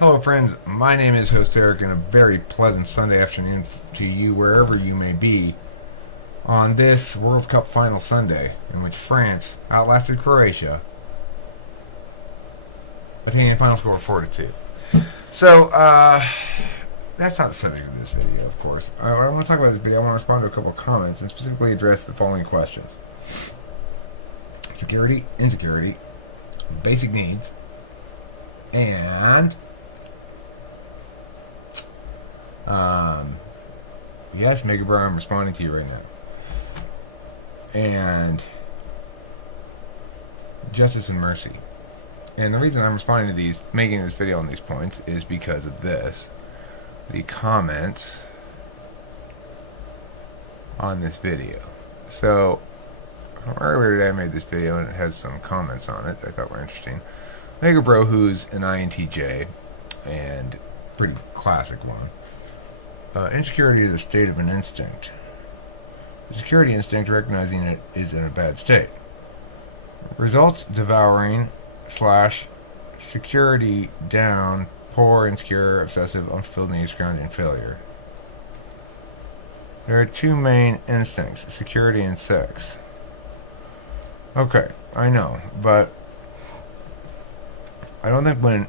Hello, friends. My name is Host Eric, and a very pleasant Sunday afternoon to you, wherever you may be, on this World Cup final Sunday, in which France outlasted Croatia, attaining a final score of 4-2. So, that's not the subject of this video, of course. I want to talk about this video. I want to respond to a couple of comments and specifically address the following questions: security, insecurity, basic needs, and yes, Mega Bro, I'm responding to you right now. And justice and mercy. And the reason I'm responding to these, making this video on these points, is because of this. The comments on this video. So, earlier today I made this video and it had some comments on it I thought were interesting. Mega Bro, who's an INTJ, and pretty classic one. Insecurity is a state of an instinct. The security instinct, recognizing it, is in a bad state. Results devouring / security down, poor, insecure, obsessive, unfulfilled needs, grounding, failure. There are two main instincts, security and sex. Okay, I know, but I don't think when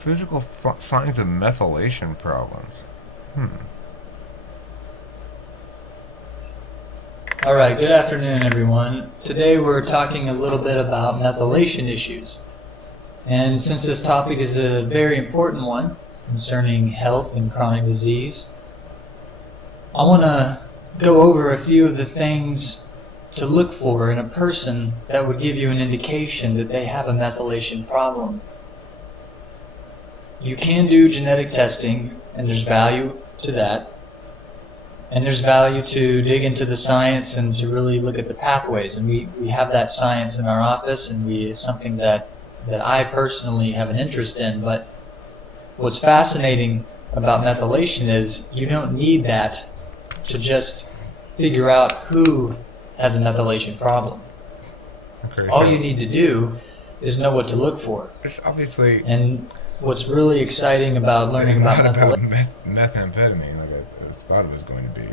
physical signs of methylation problems. Alright, good afternoon everyone. Today we're talking a little bit about methylation issues. And since this topic is a very important one concerning health and chronic disease, I want to go over a few of the things to look for in a person that would give you an indication that they have a methylation problem. You can do genetic testing, and there's value to that. And there's value to dig into the science and to really look at the pathways. And we have that science in our office, and it's something that I personally have an interest in. But what's fascinating about methylation is you don't need that to just figure out who has a methylation problem. Okay, all you need to do is know what to look for. It's obviously... And what's really exciting about learning about methamphetamine, like I thought it was going to be,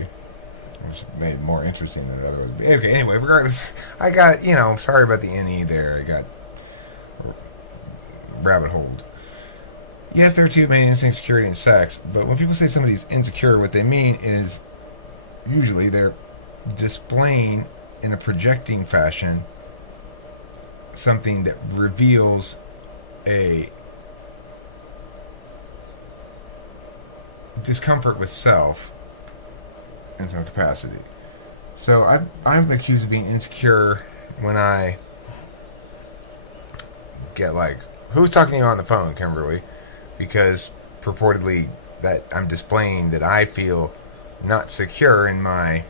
which made it more interesting than it otherwise would be. Okay, anyway, regardless, I got, sorry about the NE there, I got rabbit holed. Yes, there are two main instincts, security and sex, but when people say somebody's insecure, what they mean is usually they're displaying in a projecting fashion something that reveals a discomfort with self in some capacity. So I'm accused of being insecure when I get like, who's talking to you on the phone, Kimberly? Because purportedly that I'm displaying that I feel not secure in my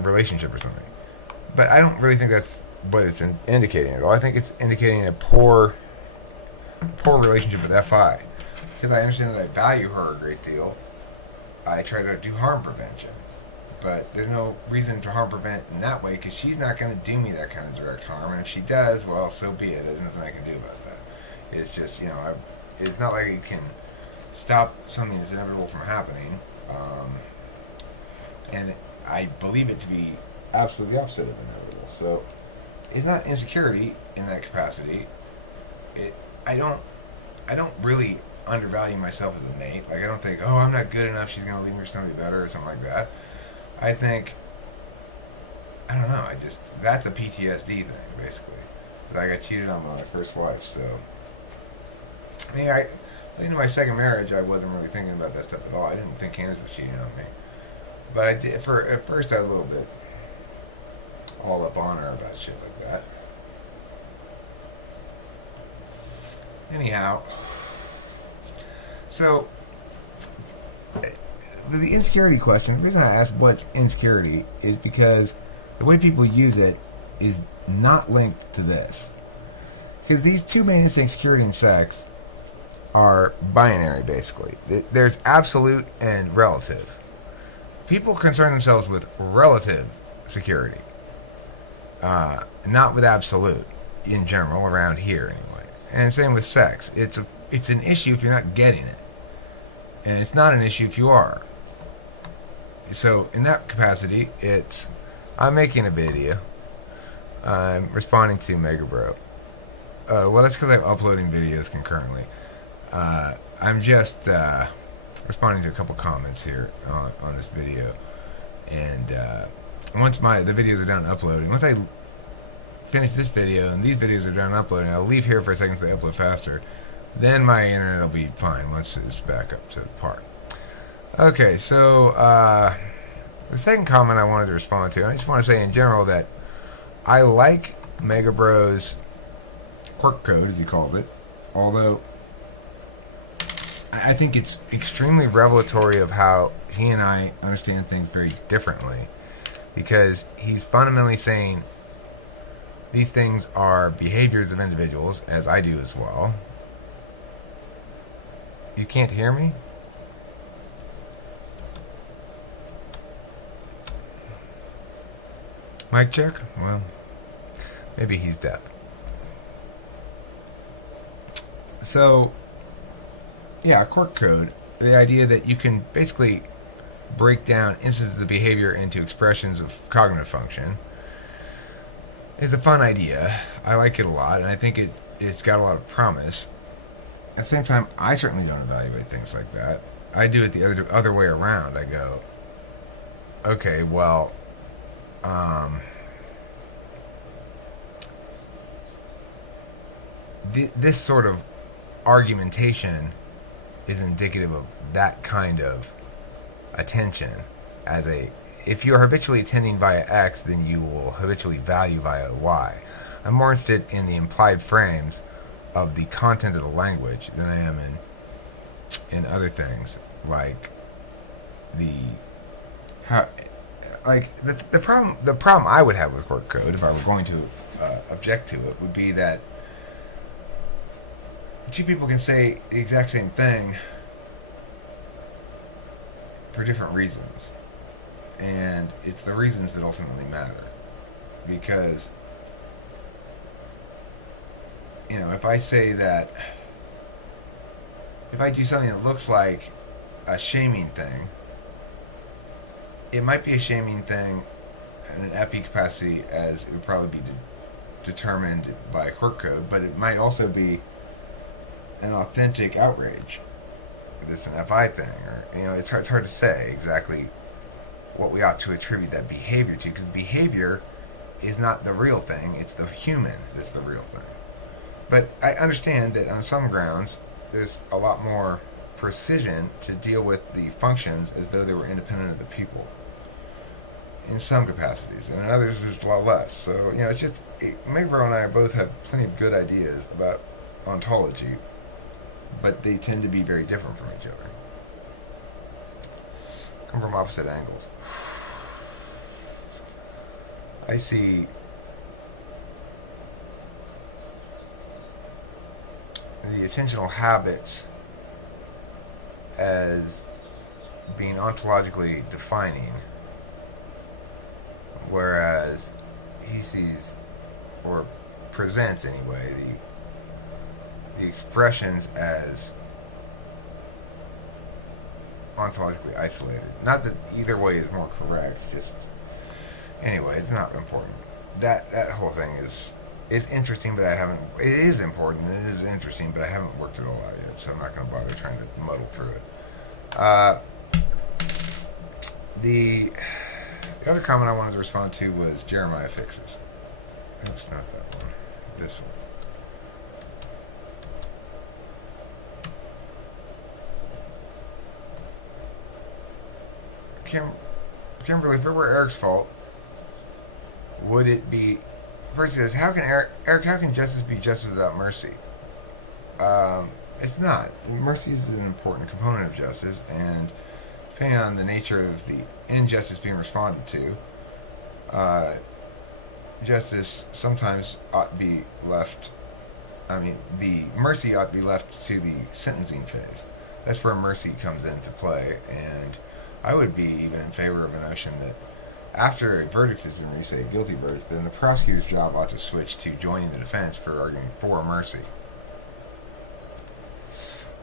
relationship or something. But I don't really think that's what it's indicating at all. I think it's indicating a poor relationship with FI. Because I understand that I value her a great deal. I try to do harm prevention. But there's no reason to harm prevent in that way, because she's not going to do me that kind of direct harm. And if she does, well, so be it. There's nothing I can do about that. It's just, it's not like you can stop something that's inevitable from happening. And I believe it to be absolutely the opposite of inevitable. So it's not insecurity in that capacity. I don't really undervalue myself as a mate. Like, I don't think, oh, I'm not good enough, she's going to leave me for somebody better or something like that. I think, I don't know, that's a PTSD thing, basically. I got cheated on by my first wife, so. Into my second marriage, I wasn't really thinking about that stuff at all. I didn't think Candace was cheating on me. But I did, at first I was a little bit all up on her about shit like that. Anyhow, so the insecurity question, the reason I asked what's insecurity is because the way people use it is not linked to this. Because these two main instincts, security and sex, are binary, basically. There's absolute and relative. People concern themselves with relative security, not with absolute, in general, around here, anyway. And same with sex. It's an issue if you're not getting it. And it's not an issue if you are. So, in that capacity, I'm making a video. I'm responding to Megabro. Well, that's because I'm uploading videos concurrently. I'm just responding to a couple comments here on this video. And once the videos are done uploading, once I finish this video and these videos are done uploading, I'll leave here for a second so they upload faster. Then my internet will be fine once it's back up to par. Okay, so the second comment I wanted to respond to, I just want to say in general that I like Megabro's quirk code, as he calls it, although I think it's extremely revelatory of how he and I understand things very differently, because he's fundamentally saying these things are behaviors of individuals, as I do as well. You can't hear me? Mic check? Well, maybe he's deaf. So, yeah, quirk code, the idea that you can basically break down instances of behavior into expressions of cognitive function, is a fun idea. I like it a lot, and I think it's got a lot of promise. At the same time, I certainly don't evaluate things like that. I do it the other way around. I go, okay, well, this sort of argumentation is indicative of that kind of attention. If you're habitually attending via X, then you will habitually value via Y. I'm more interested in the implied frames of the content of the language than I am in other things, like the problem I would have with quirk code, if I were going to object to it, would be that two people can say the exact same thing for different reasons, and it's the reasons that ultimately matter. Because, if I say that, if I do something that looks like a shaming thing, it might be a shaming thing in an FE capacity, as it would probably be determined by quirk code, but it might also be an authentic outrage. It's an FI thing, or it's hard to say exactly what we ought to attribute that behavior to, because behavior is not the real thing; it's the human that's the real thing. But I understand that on some grounds, there's a lot more precision to deal with the functions as though they were independent of the people. In some capacities, and in others, there's a lot less. So it's just Megro and I both have plenty of good ideas about ontology, but they tend to be very different from each other. Come from opposite angles. I see the attentional habits as being ontologically defining, whereas he sees, or presents anyway, the expressions as ontologically isolated. Not that either way is more correct, just anyway, it's not important. That whole thing is interesting, but it is important and it is interesting, but I haven't worked it all out yet, so I'm not going to bother trying to muddle through it. The other comment I wanted to respond to was Jeremiah fixes. Oops, not that one. This one. Kimberly, if it were Eric's fault, would it be... First he says, how can justice be justice without mercy? It's not. Mercy is an important component of justice, and depending on the nature of the injustice being responded to, justice sometimes ought to be left. I mean, the mercy ought to be left to the sentencing phase. That's where mercy comes into play, and I would be even in favor of a notion that after a verdict has been reached, say a guilty verdict, then the prosecutor's job ought to switch to joining the defense for arguing for mercy.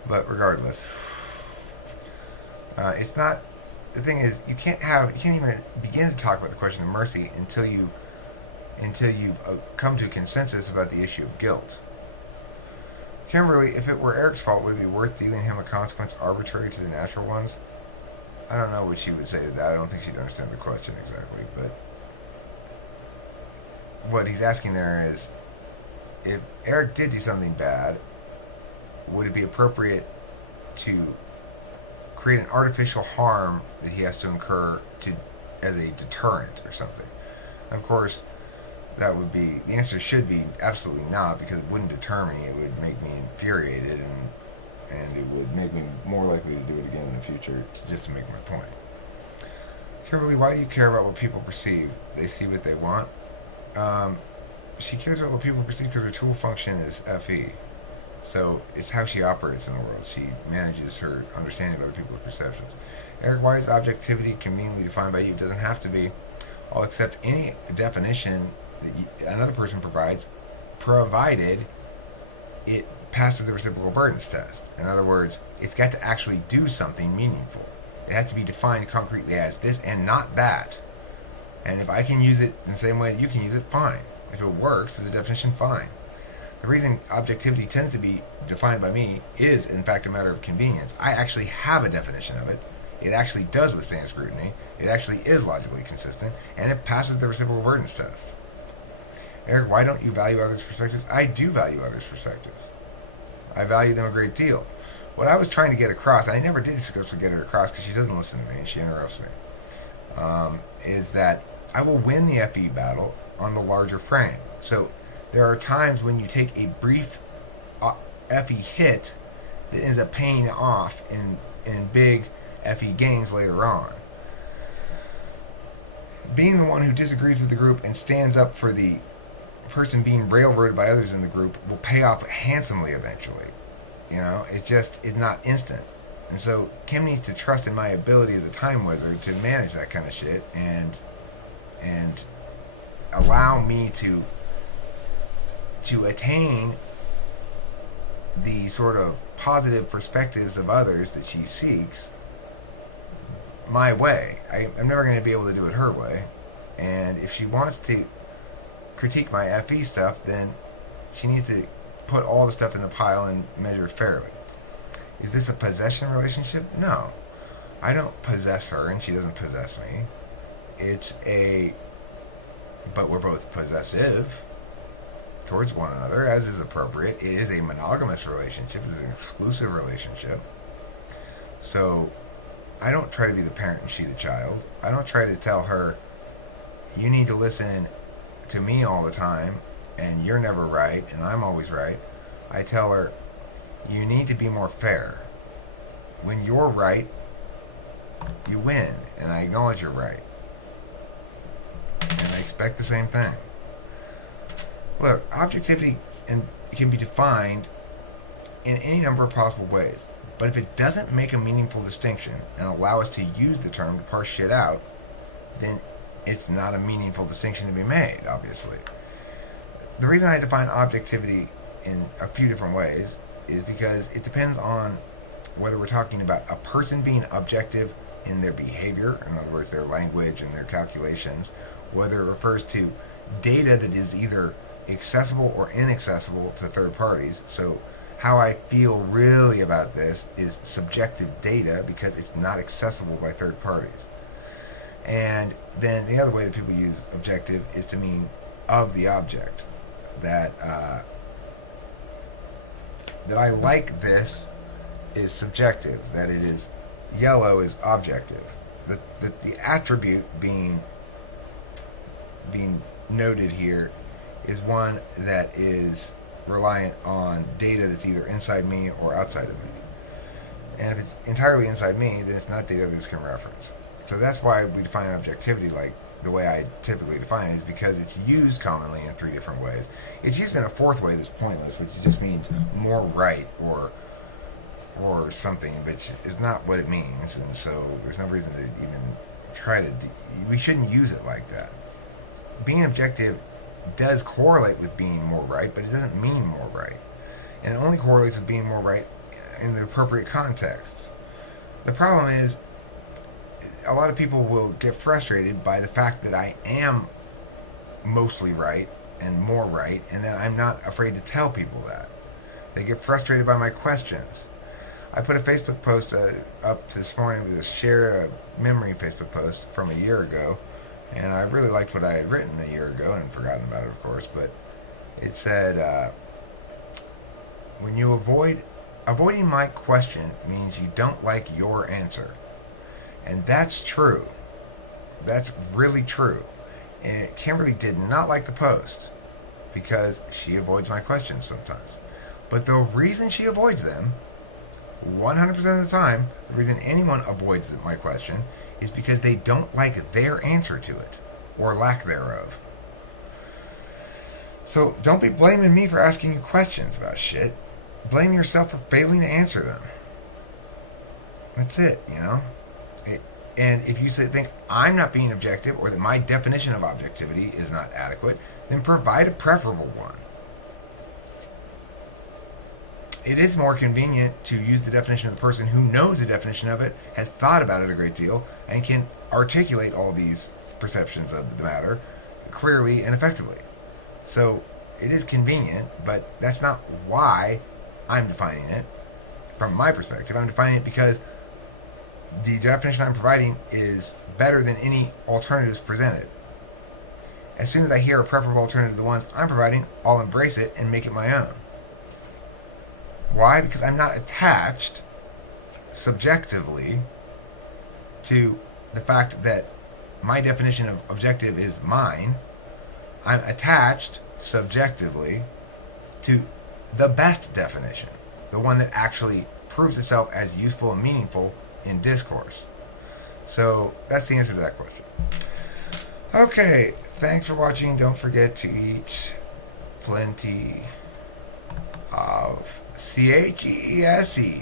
But regardless, it's not. The thing is, you can't even begin to talk about the question of mercy until you come to a consensus about the issue of guilt. Kimberly, if it were Eric's fault, would it be worth dealing him a consequence arbitrary to the natural ones? I don't know what she would say to that. I don't think she'd understand the question exactly. But what he's asking there is, if Eric did do something bad, would it be appropriate to create an artificial harm that he has to incur as a deterrent or something? And of course, that would be, the answer should be absolutely not, because it wouldn't deter me. It would make me infuriated, and it would make me more likely to do it again in the future, just to make my point. Kimberly, why do you care about what people perceive? They see what they want. She cares about what people perceive because her tool function is FE. So it's how she operates in the world. She manages her understanding of other people's perceptions. Eric, why is objectivity conveniently defined by you? It doesn't have to be. I'll accept any definition that another person provides, provided it passes the reciprocal burdens test. In other words, it's got to actually do something meaningful. It has to be defined concretely as this and not that. And if I can use it in the same way that you can use it, fine. If it works as a definition, fine. The reason objectivity tends to be defined by me is, in fact, a matter of convenience. I actually have a definition of it. It actually does withstand scrutiny. It actually is logically consistent, and it passes the reciprocal burdens test. Eric, why don't you value others' perspectives? I do value others' perspectives. I value them a great deal. What I was trying to get across, and I never did successfully get it across because she doesn't listen to me and she interrupts me, is that I will win the FE battle on the larger frame. So there are times when you take a brief FE hit that ends up paying off in big FE gains later on. Being the one who disagrees with the group and stands up for the person being railroaded by others in the group will pay off handsomely eventually. You know, it's not instant. And so Kim needs to trust in my ability as a time wizard to manage that kind of shit and allow me to attain the sort of positive perspectives of others that she seeks my way. I'm never going to be able to do it her way. And if she wants to critique my FE stuff, then she needs to put all the stuff in a pile and measure it fairly. Is this a possession relationship? No. I don't possess her and she doesn't possess me. But we're both possessive towards one another, as is appropriate. It is a monogamous relationship. It's an exclusive relationship. So I don't try to be the parent and she the child. I don't try to tell her, you need to listen to me all the time and you're never right and I'm always right. I tell her, you need to be more fair. When you're right, you win, and I acknowledge you're right. And I expect the same thing. Look, objectivity can be defined in any number of possible ways. But if it doesn't make a meaningful distinction and allow us to use the term to parse shit out, then it's not a meaningful distinction to be made, obviously. The reason I define objectivity in a few different ways is because it depends on whether we're talking about a person being objective in their behavior, in other words, their language and their calculations, whether it refers to data that is either accessible or inaccessible to third parties. So how I feel really about this is subjective data because it's not accessible by third parties. And then the other way that people use objective is to mean of the object. That I like this is subjective. That it is yellow is objective. The attribute being noted here is one that is reliant on data that's either inside me or outside of me. And if it's entirely inside me, then it's not data others can reference. So that's why we define objectivity like the way I typically define it, is because it's used commonly in 3 different ways. It's used in a 4th way that's pointless, which just means more right or something, which is not what it means, and so there's no reason to even try to we shouldn't use it like that. Being objective does correlate with being more right, but it doesn't mean more right, and it only correlates with being more right in the appropriate context. The problem is a lot of people will get frustrated by the fact that I am mostly right and more right, and that I'm not afraid to tell people that. They get frustrated by my questions. I put a Facebook post up this morning to share a memory Facebook post from a year ago, and I really liked what I had written a year ago and forgotten about it, of course, but it said, when you avoiding my question means you don't like your answer. And that's true. That's really true. And Kimberly did not like the post because she avoids my questions sometimes. But the reason she avoids them, 100% of the time, the reason anyone avoids my question is because they don't like their answer to it, or lack thereof. So don't be blaming me for asking you questions about shit. Blame yourself for failing to answer them. That's it, you know? And if you think I'm not being objective, or that my definition of objectivity is not adequate, then provide a preferable one. It is more convenient to use the definition of the person who knows the definition of it, has thought about it a great deal, and can articulate all these perceptions of the matter clearly and effectively. So it is convenient, but that's not why I'm defining it. From my perspective, I'm defining it because the definition I'm providing is better than any alternatives presented. As soon as I hear a preferable alternative to the ones I'm providing, I'll embrace it and make it my own. Why? Because I'm not attached subjectively to the fact that my definition of objective is mine. I'm attached subjectively to the best definition, the one that actually proves itself as useful and meaningful in discourse. So that's the answer to that question. Okay, thanks for watching. Don't forget to eat plenty of CHESE.